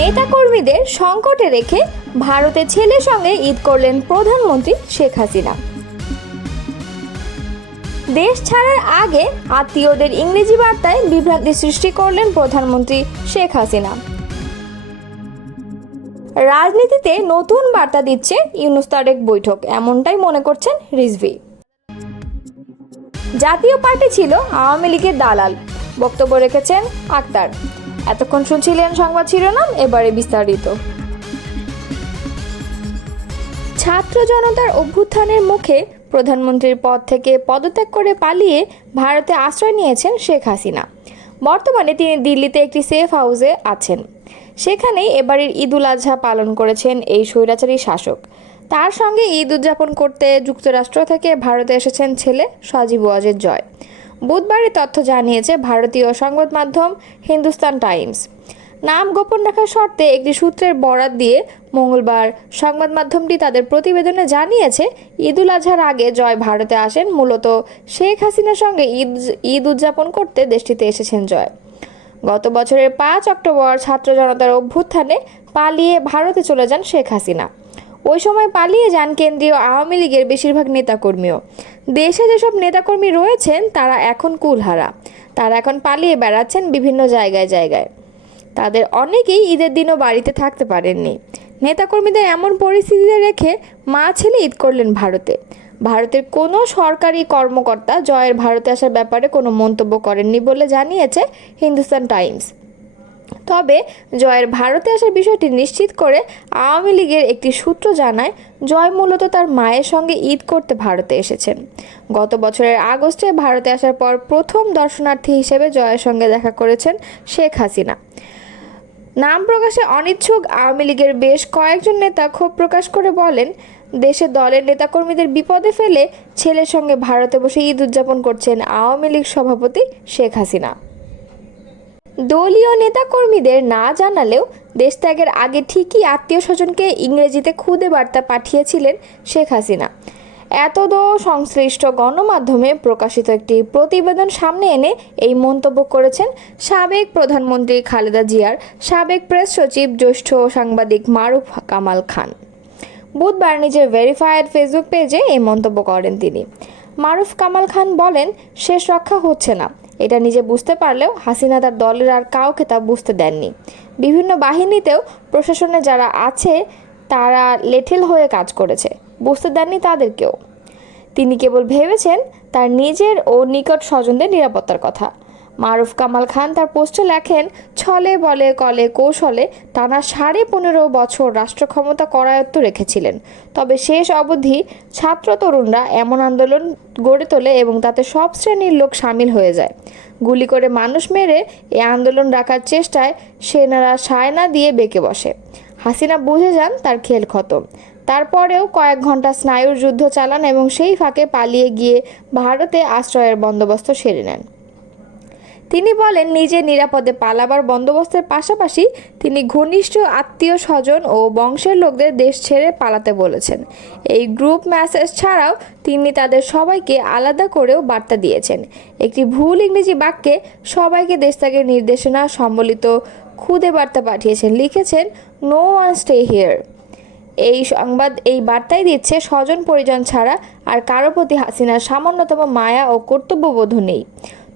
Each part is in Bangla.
নেতাকর্মীদের সংকটে রেখে ভারতে ছেলের সঙ্গে ঈদ করলেন প্রধানমন্ত্রী শেখ হাসিনা। দেশ ছাড়ার আগে আত্মীয়দের ইংরেজি বার্তায় বিভ্রান্তি সৃষ্টি করলেন প্রধানমন্ত্রী শেখ হাসিনা। রাজনীতিতে নতুন বার্তা দিচ্ছে ইউনূস তারেক বৈঠক, এমনটাই মনে করছেন রিজভী। জাতীয় পার্টি ছিল আওয়ামী লীগের দালাল, বক্তব্য রেখেছেন আক্তার। এতক্ষণ শুনছিলেন সংবাদ শিরোনাম, এবারে বিস্তারিত। ছাত্র জনতার অভ্যুত্থানের মুখে প্রধানমন্ত্রীর পদ থেকে পদত্যাগ করে পালিয়ে ভারতে আশ্রয় নিয়েছেন শেখ হাসিনা। বর্তমানে তিনি দিল্লিতে একটি সেফ হাউসে আছেন। সেখানেই এবারের ঈদ উল আজহা পালন করেছেন এই স্বৈরাচারী শাসক। তার সঙ্গে ঈদ উদযাপন করতে যুক্তরাষ্ট্র থেকে ভারতে এসেছেন ছেলে সজীব ওয়াজেদ জয়। বুধবার এই তথ্য জানিয়েছে ভারতীয় সংবাদ মাধ্যম হিন্দুস্তান টাইমস। নাম গোপন রাখার শর্তে একটি সূত্রের বরাত দিয়ে মঙ্গলবার সংবাদ মাধ্যমটি তাদের প্রতিবেদনে জানিয়েছে, ঈদ উল আজহার আগে জয় ভারতে আসেন মূলত শেখ হাসিনার সঙ্গে ঈদ উদযাপন করতে দেশটিতে এসেছেন জয়। গত বছরের 5 অক্টোবর ছাত্র জনতার অভ্যুত্থানে পালিয়ে ভারতে চলে যান শেখ হাসিনা। ওই সময় পালিয়ে যান কেন্দ্রীয় আওয়ামী লীগের বেশিরভাগ নেতাকর্মীও। দেশে যেসব নেতাকর্মী রয়েছেন তারা এখন কুলহারা। তারা এখন পালিয়ে বেড়াচ্ছেন বিভিন্ন জায়গায়। তাদের অনেকেই ঈদের দিনও বাড়িতে থাকতে পারেননি। নেতাকর্মীদের এমন পরিস্থিতিতে রেখে মা ছেলে ঈদ করলেন ভারতে। ভারতের কোনো সরকারি কর্মকর্তা জয়ের ভারতে আসার ব্যাপারে কোনো মন্তব্য করেননি বলে জানিয়েছে হিন্দুস্তান টাইমস। তবে জয়ের ভারতে আসার বিষয়টি নিশ্চিত করে আওয়ামী লীগের একটি সূত্র জানায়, জয় মূলত তার মায়ের সঙ্গে ঈদ করতে ভারতে এসেছেন। গত বছরের আগস্টে ভারতে আসার পর প্রথম দর্শনার্থী হিসেবে জয়ের সঙ্গে দেখা করেছেন শেখ হাসিনা। নাম প্রকাশে অনিচ্ছুক আওয়ামী লীগের বেশ কয়েকজন নেতা ক্ষোভ প্রকাশ করে বলেন, দেশে দলের নেতাকর্মীদের বিপদে ফেলে ছেলের সঙ্গে ভারতে বসে ঈদ উদযাপন করছেন আওয়ামী লীগ সভাপতি শেখ হাসিনা। দলীয় নেতাকর্মীদের না জানালেও দেশত্যাগের আগে ঠিকই আত্মীয় স্বজনকে ইংরেজিতে খুদে বার্তা পাঠিয়েছিলেন শেখ হাসিনা। এতদো সংশ্লিষ্ট গণমাধ্যমে প্রকাশিত একটি প্রতিবেদন সামনে এনে এই মন্তব্য করেছেন সাবেক প্রধানমন্ত্রী খালেদা জিয়ার সাবেক প্রেস সচিব জ্যেষ্ঠ সাংবাদিক মারুফ কামাল খান। বুধবার নিজের ভেরিফায়েড ফেসবুক পেজে এই মন্তব্য করেন তিনি। মারুফ কামাল খান বলেন, শেষ রক্ষা হচ্ছে না। এটা নিজে বুঝতে পারলেও হাসিনা তার দলের আর কাউকে তা বুঝতে দেননি। বিভিন্ন বাহিনীতেও প্রশাসনে যারা আছে তারা লেঠিল হয়ে কাজ করেছে, বুঝতে দেননি তাদেরকেও। তিনি কেবল ভেবেছেন তার নিজের ও নিকট স্বজনদের নিরাপত্তার কথা। মারুফ কামাল খান তার পোস্টে লেখেন, ছলে বলে কলে কৌশলে টানা 15.5 বছর রাষ্ট্র ক্ষমতা করায়ত্ত রেখেছিলেন। তবে শেষ অবধি ছাত্র তরুণরা এমন আন্দোলন গড়ে তোলে এবং তাতে সব শ্রেণীর লোক সামিল হয়ে যায়। গুলি করে মানুষ মেরে এই আন্দোলন রাখার চেষ্টায় সেনারা সায়না দিয়ে বেঁকে বসে। হাসিনা বুঝে যান তার খেল খতম। তারপরেও কয়েক ঘন্টা স্নায়ুর যুদ্ধ চালান এবং সেই ফাঁকে পালিয়ে গিয়ে ভারতে আশ্রয়ের বন্দোবস্ত সেরে নেন। তিনি বলেন, নিজে নিরাপদে পালাবার বন্দোবস্তের পাশাপাশি তিনি ঘনিষ্ঠ আত্মীয় স্বজন ও বংশের লোকদের দেশ ছেড়ে পালাতে বলেছেন। এই গ্রুপ মেসেজ ছাড়াও তিনি তাদের সবাইকে আলাদা করেও বার্তা দিয়েছেন। একটি ভুল ইংরেজি বাক্যে সবাইকে দেশত্যাগের নির্দেশনা সম্বলিত খুদে বার্তা পাঠিয়েছেন। লিখেছেন, নো ওয়ান স্টে হিয়ার। এই বার্তাই দিচ্ছে স্বজন পরিজন ছাড়া আর কারো প্রতি হাসিনার সামান্যতম মায়া ও কর্তব্যবোধ নেই।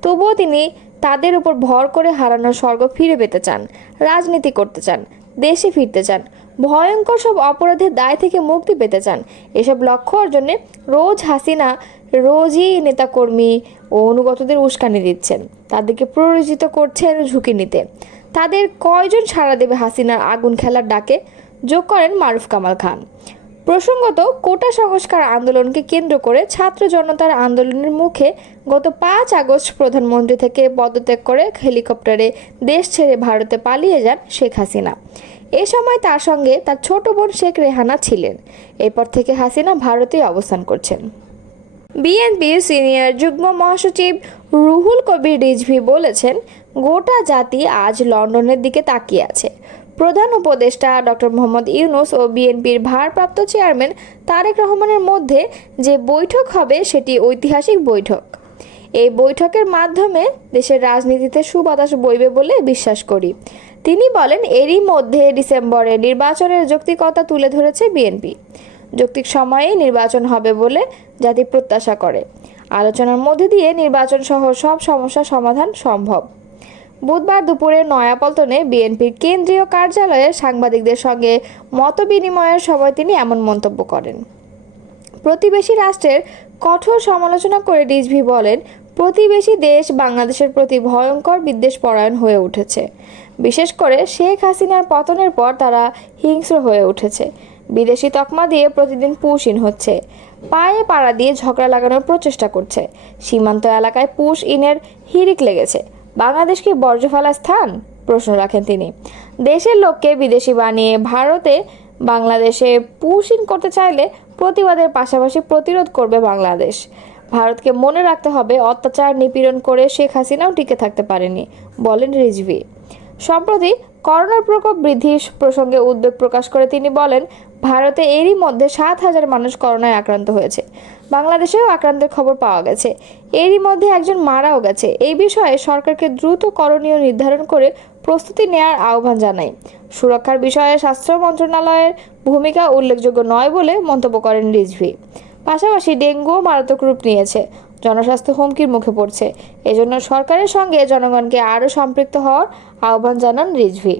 তবুও তিনি তাদের উপর ভর করে হারানো স্বর্গ ফিরে পেতে চান, রাজনীতি করতে চান, দেশে ফিরতে চান, ভয়ঙ্কর সব অপরাধের দায় থেকে মুক্তি পেতে চান। এসব লক্ষ্য অর্জনে রোজই নেতাকর্মী ও অনুগতদের উস্কানি দিচ্ছেন, তাদেরকে প্ররোচিত করছেন ঝুঁকি নিতে। তাদের কয়জন সাড়া দেবে হাসিনার আগুন খেলার ডাকে, যোগ করেন মারুফ কামাল খান। প্রসঙ্গত, কোটা সংস্কার আন্দোলনকে কেন্দ্র করে ছাত্র জনতার আন্দোলনের মুখে গত 5 আগস্ট প্রধানমন্ত্রী থেকে পদত্যাগ করে হেলিকপ্টারে দেশ ছেড়ে ভারতে পালিয়ে যান শেখ হাসিনা। এ সময় তার সঙ্গে তার ছোট বোন শেখ রেহানা ছিলেন। এরপর থেকে হাসিনা ভারতেই অবস্থান করছেন। বিএনপির সিনিয়র যুগ্ম মহাসচিব রুহুল কবির রিজভী বলেছেন, গোটা জাতি আজ লন্ডনের দিকে তাকিয়ে আছে। প্রধান উপদেষ্টা ডক্টর মোহাম্মদ ইউনূস ও বিএনপির ভারপ্রাপ্ত চেয়ারম্যান তারেক রহমানের মধ্যে যে বৈঠক হবে সেটি ঐতিহাসিক বৈঠক। এই বৈঠকের মাধ্যমে দেশের রাজনীতিতে সুবাতাস বইবে বলে বিশ্বাস করি। তিনি বলেন, এরই মধ্যে ডিসেম্বরে নির্বাচনের যৌক্তিকতা তুলে ধরেছে বিএনপি। যৌক্তিক সময়েই নির্বাচন হবে বলে জাতি প্রত্যাশা করে। আলোচনার মধ্যে দিয়ে নির্বাচন সহ সব সমস্যার সমাধান সম্ভব। বুধবার দুপুরে নয়াপল্টনে বিএনপির কেন্দ্রীয় কার্যালয়ে সাংবাদিকদের সঙ্গে মতবিনিময়ের সময় তিনি এমন মন্তব্য করেন। প্রতিবেশী রাষ্ট্রের কঠোর সমালোচনা করে রিজভী বলেন, প্রতিবেশী দেশ বাংলাদেশের প্রতি ভয়ঙ্কর বিদ্বেষপরায়ণ হয়ে উঠেছে। বিশেষ করে শেখ হাসিনার পতনের পর তারা হিংস্র হয়ে উঠেছে। বিদেশি তকমা দিয়ে প্রতিদিন পুশ-ইন হচ্ছে, পায়ে পাড়া দিয়ে ঝগড়া লাগানোর প্রচেষ্টা করছে। সীমান্ত এলাকায় পুশ-ইনের হিড়িক লেগেছে। বাংলাদেশ কি বর্জ্য ফেলার স্থান? প্রশ্ন রাখেন তিনি। দেশের লোককে বিদেশি বানিয়ে ভারতে বাংলাদেশে পুশ-ইন করতে চাইলে প্রতিবাদের পাশাপাশি প্রতিরোধ করবে বাংলাদেশ। ভারতকে মনে রাখতে হবে, অত্যাচার নিপীড়ন করে শেখ হাসিনাও টিকে থাকতে পারেনি, বলেন রিজভী। সম্প্রতি করোনার প্রকোপ বৃদ্ধি প্রসঙ্গে উদ্বেগ প্রকাশ করে তিনি বলেন, ভারতে এরই মধ্যে 7,000 মানুষ করোনায় আক্রান্ত হয়েছে। বাংলাদেশেও আক্রান্তের খবর পাওয়া গেছে। এরই মধ্যে একজন মারাও গেছে। এই বিষয়ে সরকারকে দ্রুত করণীয় নির্ধারণ করে প্রস্তুতি নেওয়ার আহ্বান জানাই। সুরক্ষার বিষয়ে স্বাস্থ্য মন্ত্রণালয়ের ভূমিকা উল্লেখযোগ্য নয় বলে মন্তব্য করেন রিজভী। পাশাপাশি ডেঙ্গুও মারাত্মক রূপ নিয়েছে, জনস্বাস্থ্য হুমকির মুখে পড়ছে। এজন্য সরকারের সঙ্গে জনগণকে আরও সম্পৃক্ত হওয়ার আহ্বান জানান রিজভী।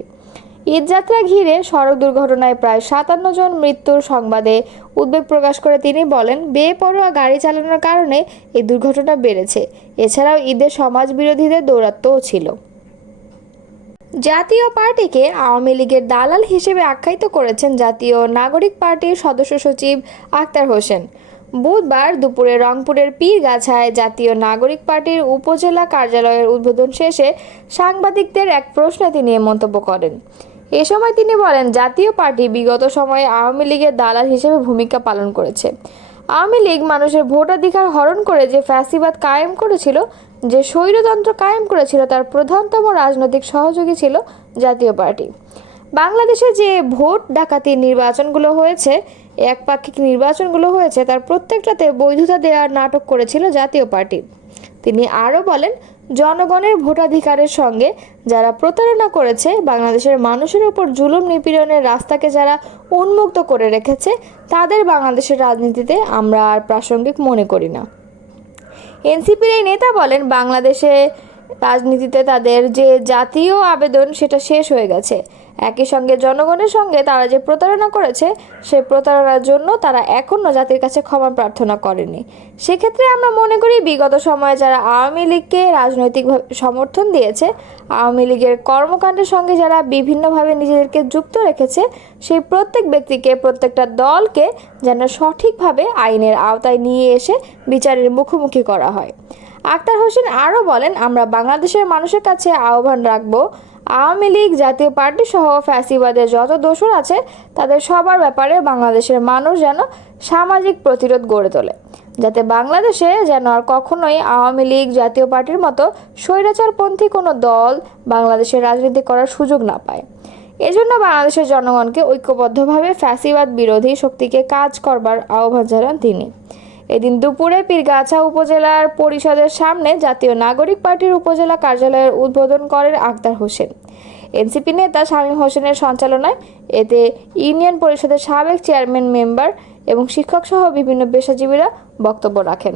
ঈদযাত্রা ঘিরে সড়ক দুর্ঘটনায় প্রায় 57 জন মৃত্যুর সংবাদে উদ্বেগ প্রকাশ করে তিনি বলেন, বেপরোয়া গাড়ি চালানোর কারণে এই দুর্ঘটনা বেড়েছে। এছাড়াও ঈদে সমাজ বিরোধীদের দৌরাত্ম্যও ছিল। জাতীয় পার্টিকে আওয়ামী লীগের দালাল হিসেবে আখ্যায়িত করেছেন জাতীয় নাগরিক পার্টির সদস্য সচিব আক্তার হোসেন। বুধবার দুপুরে রংপুরের পীরগাছায় জাতীয় নাগরিক পার্টির উপজেলা কার্যালয়ের উদ্বোধন শেষে সাংবাদিকদের এক প্রশ্নে তিনি এ মন্তব্য করেন। এ সময় তিনি বলেন, জাতীয় পার্টি বিগত সময়ে আওয়ামী লীগের দালাল হিসেবে ভূমিকা পালন করেছে। আওয়ামী লীগ মানুষের ভোটাধিকার হরণ করে যে ফ্যাসিবাদ কায়েম করেছিল, যে স্বৈরতন্ত্র কায়েম করেছিল, তার প্রধানতম রাজনৈতিক সহযোগী ছিল জাতীয় পার্টি। বাংলাদেশে যে ভোট ডাকাতি নির্বাচনগুলো হয়েছে, একপাক্ষিক নির্বাচনগুলো হয়েছে, তার প্রত্যেকটাতে বৈধতা দেওয়ার নাটক করেছিল জাতীয় পার্টি। তিনি আরও বলেন, জনগণের ভোটাধিকারের সঙ্গে যারা প্রতারণা করেছে, বাংলাদেশের মানুষের উপর জুলুম নিপীড়নের রাস্তাকে যারা উন্মুক্ত করে রেখেছে, তাদের বাংলাদেশের রাজনীতিতে আমরা আর প্রাসঙ্গিক মনে করি না। এনসিপির এই নেতা বলেন, বাংলাদেশে রাজনীতিতে তাদের যে জাতীয় আবেদন সেটা শেষ হয়ে গেছে। একই সঙ্গে জনগণের সঙ্গে তারা যে প্রতারণা করেছে, সেই প্রতারণার জন্য তারা এখনও জাতির কাছে ক্ষমা প্রার্থনা করেনি। সেক্ষেত্রে আমরা মনে করি, বিগত সময়ে যারা আওয়ামী লীগকে রাজনৈতিকভাবে সমর্থন দিয়েছে, আওয়ামী লীগের কর্মকাণ্ডের সঙ্গে যারা বিভিন্নভাবে নিজেদেরকে যুক্ত রেখেছে, সেই প্রত্যেক ব্যক্তিকে, প্রত্যেকটা দলকে যেন সঠিকভাবে আইনের আওতায় নিয়ে এসে বিচারের মুখোমুখি করা হয়। আক্তার হোসেন আরও বলেন, আমরা বাংলাদেশের মানুষের কাছে আহ্বান রাখব, আওয়ামী লীগ, জাতীয় পার্টি সহ ফ্যাসিবাদের যত দোসর আছে, তাদের সবার ব্যাপারে বাংলাদেশের মানুষ যেন সামাজিক প্রতিরোধ গড়ে তোলে, যাতে বাংলাদেশে যেন আর কখনোই আওয়ামী লীগ, জাতীয় পার্টির মতো স্বৈরাচারপন্থী কোনো দল বাংলাদেশের রাজনীতি করার সুযোগ না পায়। এজন্য বাংলাদেশের জনগণকে ঐক্যবদ্ধভাবে ফ্যাসিবাদ বিরোধী শক্তিকে কাজ করবার আহ্বান জানান তিনি। এদিন দুপুরে পীরগাছা উপজেলার পরিষদের সামনে জাতীয় নাগরিক পার্টির উপজেলা কার্যালয়ের উদ্বোধন করেন আক্তার হোসেন। এনসিপি নেতা শামীম হোসেনের সঞ্চালনায় এতে ইউনিয়ন পরিষদের সাবেক চেয়ারম্যান, মেম্বার এবং শিক্ষকসহ বিভিন্ন পেশাজীবীরা বক্তব্য রাখেন।